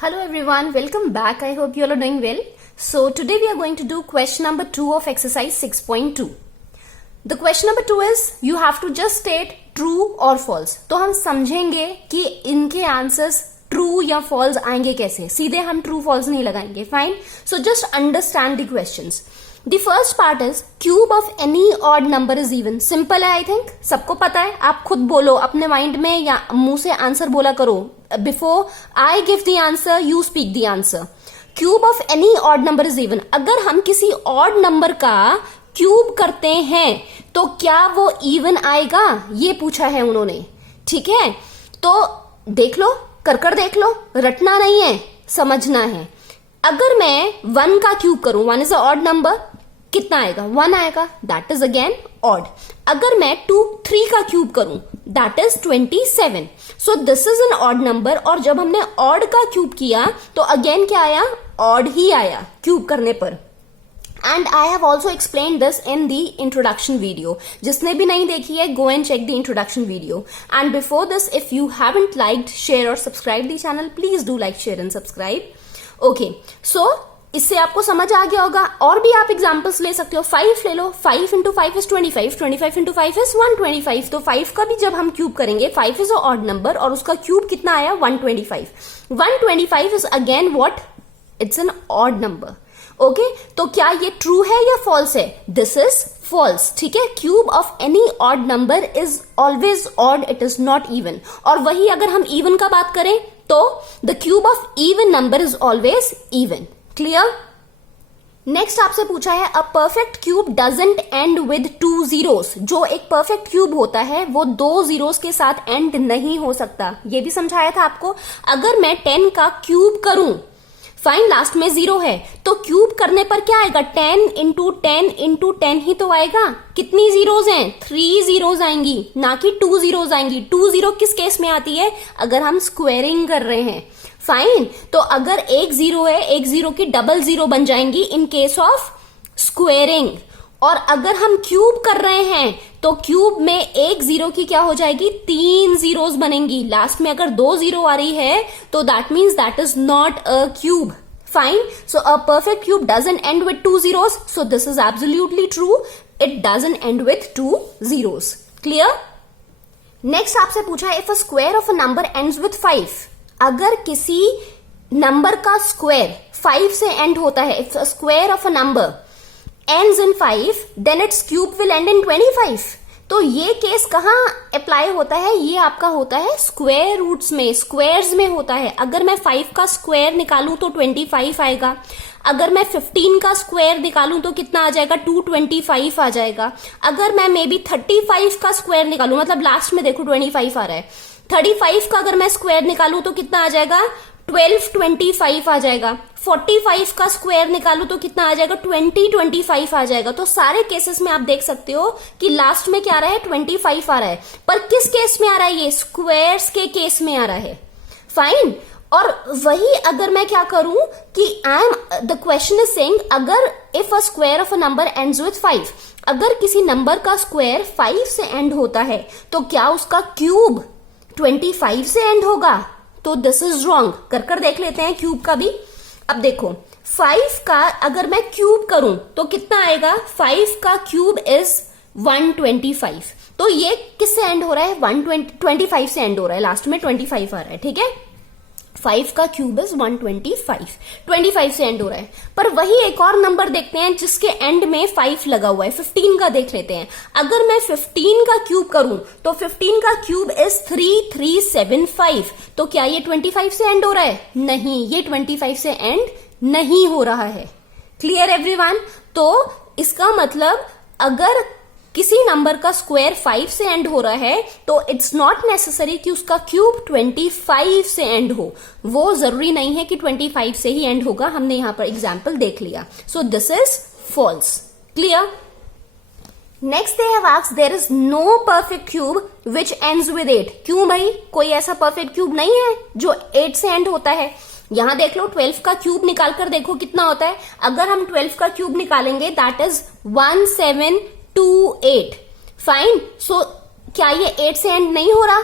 Hello everyone, welcome back. I hope you all are doing well. So today we are going to do question number 2 of exercise 6.2. The question number 2 is you have to just state true or false. तो हम समझेंगे कि इनके answers true या false आएंगे कैसे. सीधे हम ट्रू फॉल्स नहीं लगाएंगे. Fine. So just understand the questions. The first part is cube of any odd number is even. Simple है. आई थिंक सबको पता है. आप खुद बोलो अपने माइंड में या मुंह से आंसर बोला करो. Before I give the answer you speak the answer. Cube of any odd number is even. अगर हम किसी ऑड नंबर का क्यूब करते हैं तो क्या वो इवन आएगा, ये पूछा है उन्होंने. ठीक है, तो देख लो, कर देख लो, रटना नहीं है, समझना है. अगर मैं 1 का क्यूब करूं, 1 इज अ ऑड नंबर, कितना आएगा? 1 आएगा. That is again odd. अगर मैं 3 का क्यूब करूं, that is 27. So this is an odd number. और जब हमने ऑड का क्यूब किया तो अगेन क्या आया? ऑड ही आया क्यूब करने पर. And I have also explain this in the introduction video. जिसने भी नहीं देखी है, go and check the introduction video. And before this, if you haven't liked, share और subscribe the channel, please do like, share and subscribe. Okay, so इससे आपको समझ आ गया होगा. और भी आप एग्जांपल्स ले सकते हो. 5 ले लो. 5 इंटू 5 इज 25. 25 into 5 is 125. तो 5 का भी जब हम क्यूब करेंगे, 5 इज अ ऑड नंबर और उसका क्यूब कितना आया? 125. 125 is again what? It's an odd number. Okay, तो क्या ये ट्रू है या फॉल्स है? This is false. ठीक है, cube of any odd number is always odd, it is not even. और वही अगर हम इवन का बात करें तो the cube of even number is always even. Clear? Next आपसे पूछा है a perfect cube doesn't end with 2 zeros. जो एक परफेक्ट क्यूब होता है वो 2 zeros के साथ एंड नहीं हो सकता. ये भी समझाया था आपको. अगर मैं 10 का क्यूब करूं, फाइन, लास्ट में 0 है, तो क्यूब करने पर क्या आएगा? 10 इंटू 10 इंटू 10 ही तो आएगा. कितनी जीरोज हैं? 3 zeros आएंगी, ना कि 2 zeros आएंगी. 2 zero किस केस में आती है? अगर हम स्क्वेयरिंग कर रहे हैं. फाइन, तो अगर एक 0 है, एक 0 की डबल 0 बन जाएंगी इन केस ऑफ स्क्वेयरिंग. और अगर हम क्यूब कर रहे हैं तो क्यूब में एक 0 की क्या हो जाएगी? 3 zeros बनेंगी. लास्ट में अगर 2 0 आ रही है तो that means that is not a cube. Fine, so a perfect cube doesn't and with 2 zeros. So this is absolutely true. It doesn't and with 2 zeros. Clear? Next आपसे पूछा है if a square of a number ends with 5. अगर किसी number का square 5 से end होता है, if a square of a number ends in 5, then its cube will end in 25. तो ये केस कहाँ अप्लाई होता है? ये आपका होता है स्क्वायर रूट्स में, स्क्वायर्स में होता है. अगर मैं 5 का स्क्वायर निकालूं तो 25 आएगा. अगर मैं 15 का स्क्वायर निकालूं तो कितना आ जाएगा? 225 आ जाएगा. अगर मैं मे बी 35 का स्क्वायर निकालूं, मतलब लास्ट में देखो 25 आ रहा है, 35 का अगर मैं स्क्वायर निकालूं तो कितना आ जाएगा? 1225 आ जाएगा. 45 का स्क्वायर निकालू तो कितना आ जाएगा? 2025 आ जाएगा. तो सारे केसेस में आप देख सकते हो कि लास्ट में क्या आ रहा है? 25 आ रहा है. पर किस केस में आ रहा है? ये स्क्वायर्स के केस में आ रहा है. फाइन. और वही अगर मैं क्या करूं कि द क्वेश्चन इज सेइंग अगर if a square of a number ends with 5, अगर किसी नंबर का स्क्वायर 5 से एंड होता है तो क्या उसका क्यूब 25 से एंड होगा? तो दिस इज रॉन्ग. कर देख लेते हैं क्यूब का भी. अब देखो 5 का अगर मैं क्यूब करूं तो कितना आएगा? 5 का क्यूब इज 125. तो ये किससे एंड हो रहा है? 125 से एंड हो रहा है. लास्ट में 25 आ रहा है. ठीक है, 5 का क्यूब इज 125. 25 से एंड हो रहा है. पर वही एक और नंबर देखते हैं जिसके एंड में 5 लगा हुआ है. 15 का देख लेते हैं. अगर मैं 15 का क्यूब करूं तो 15 का क्यूब इज 3375. तो क्या ये 25 से एंड हो रहा है? नहीं, ये 25 से एंड नहीं हो रहा है. Clear everyone? तो इसका मतलब अगर किसी नंबर का स्क्वायर 5 से एंड हो रहा है तो इट्स नॉट नेसेसरी कि उसका क्यूब 25 से एंड हो. वो जरूरी नहीं है कि 25 से ही एंड होगा. हमने यहां पर एग्जाम्पल देख लिया. So this is false. Clear? Next they have asked there is no perfect cube which ends with 8. क्यों भाई? कोई ऐसा परफेक्ट क्यूब नहीं है जो 8 से एंड होता है. यहां देख लो 12 का क्यूब निकाल कर देखो कितना होता है. अगर हम 12 का क्यूब निकालेंगे दैट इज 1728. फाइन. सो क्या ये 8 से एंड नहीं हो रहा?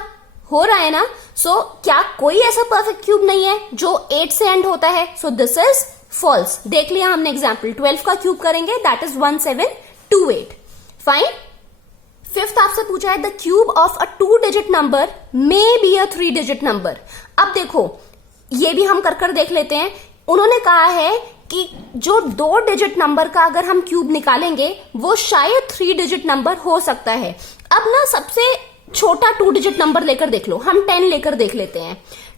हो रहा है ना? सो क्या कोई ऐसा परफेक्ट क्यूब नहीं है जो 8 से एंड होता है? So this is false. देख लिया हमने एग्जाम्पल. 12 का क्यूब करेंगे दैट इज 1728. फाइन. फिफ्थ आपसे पूछा है the cube of a 2 digit number may be a 3 digit number. अब देखो ये भी हम कर देख लेते हैं. उन्होंने कहा है कि जो 2 डिजिट नंबर का अगर हम क्यूब निकालेंगे वो शायद 3 डिजिट नंबर हो सकता है. अब ना सबसे छोटा 2 डिजिट नंबर लेकर देख लो. हम 10 लेकर देख लेते हैं.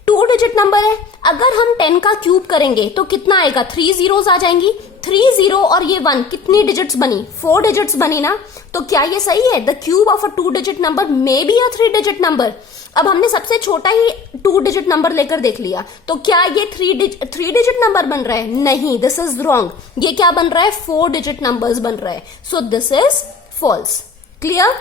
2 डिजिट नंबर है. अगर हम 10 का क्यूब करेंगे तो कितना आएगा? 3 जीरोस आ जाएंगी. 3 जीरो और ये 1 कितनी डिजिट्स बनी? 4 डिजिट्स बनी ना. तो क्या ये सही है? The cube of a 2 digit number may be a 3 digit number. अब हमने सबसे छोटा ही 2 डिजिट नंबर लेकर देख लिया. तो क्या ये 3 डिजिट नंबर बन रहा है? नहीं, दिस इज रॉन्ग. ये क्या बन रहा है? 4 डिजिट नंबर्स बन रहा है. So this is false. Clear?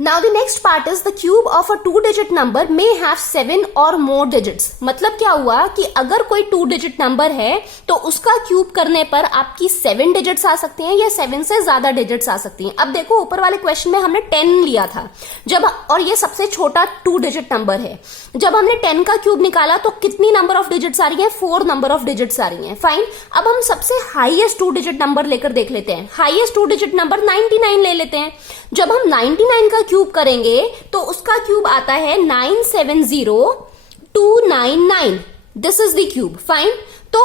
Now the next part is the cube of a 2 digit number may have 7 or more digits. मतलब क्या हुआ कि अगर कोई 2 डिजिट नंबर है तो उसका क्यूब करने पर आपकी 7 डिजिट्स आ सकती हैं या 7 से ज्यादा डिजिट्स आ सकती हैं. अब देखो ऊपर वाले क्वेश्चन में हमने 10 लिया था जब, और ये सबसे छोटा 2 डिजिट नंबर है. जब हमने 10 का क्यूब निकाला तो कितनी नंबर ऑफ डिजिट्स आ रही है? 4 नंबर ऑफ डिजिट्स आ रही हैं. फाइन. अब हम सबसे हाईएस्ट 2 डिजिट नंबर लेकर देख लेते हैं. हाईएस्ट 2 डिजिट नंबर 99 ले लेते हैं. जब हम 99 का क्यूब करेंगे तो उसका क्यूब आता है 970299. This is the cube. Fine. तो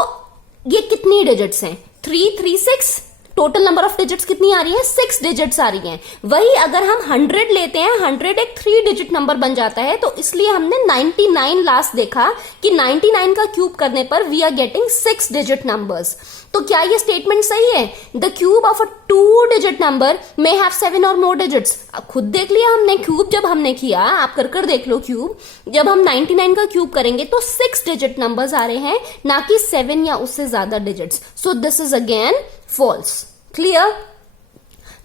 ये कितनी डिजिट्स हैं? 336. टोटल नंबर ऑफ डिजिट्स कितनी आ रही है? 6 डिजिट्स आ रही हैं. वही अगर हम 100 लेते हैं, 100 एक 3 डिजिट नंबर बन जाता है. तो इसलिए हमने 99 लास्ट देखा कि 99 का क्यूब करने पर we are getting 6 digit numbers. तो क्या ये स्टेटमेंट सही है? The cube of a 2 digit number may have 7 और मोर डिजिट्स. खुद देख लिया हमने क्यूब जब हमने किया. आप कर देख लो क्यूब. जब हम 99 का क्यूब करेंगे तो 6 डिजिट नंबर्स आ रहे हैं, ना कि 7 या उससे ज्यादा digits. So this is again false. Clear?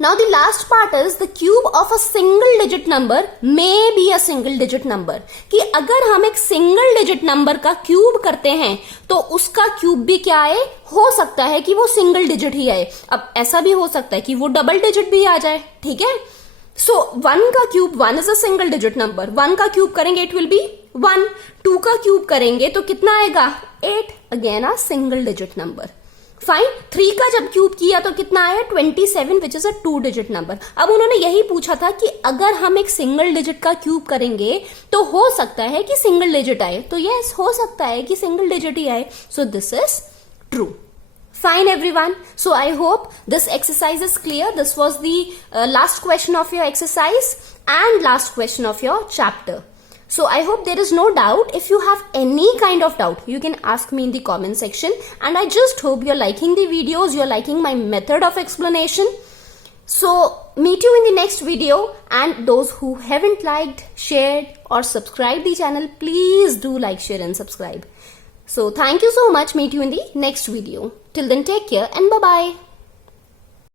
Now the last part is the cube of a single digit number may be a single digit number. कि अगर हम एक सिंगल डिजिट नंबर का क्यूब करते हैं तो उसका क्यूब भी क्या आए? हो सकता है कि वो सिंगल डिजिट ही आए. अब ऐसा भी हो सकता है कि वो डबल डिजिट भी आ जाए. ठीक है. सो 1 का cube, 1 is a single digit number. 1 का क्यूब करेंगे इट विल बी 1. 2 का क्यूब करेंगे तो कितना आएगा? 8. Again a single digit number. Fine. 3 का जब क्यूब किया तो कितना आया? 27 which is a 2 digit number. अब उन्होंने यही पूछा था कि अगर हम एक सिंगल डिजिट का क्यूब करेंगे तो हो सकता है कि सिंगल डिजिट आए. तो यस, हो सकता है कि सिंगल डिजिट ही आए. सो this is true. Fine everyone. So I hope this exercise is clear. This was the last question of your exercise and last question of your chapter. So I hope there is no doubt. If you have any kind of doubt, you can ask me in the comment section. And I just hope you're liking the videos, you're liking my method of explanation. So meet you in the next video. And those who haven't liked, shared or subscribed the channel, please do like, share and subscribe. So thank you so much. Meet you in the next video. Till then, take care and bye-bye.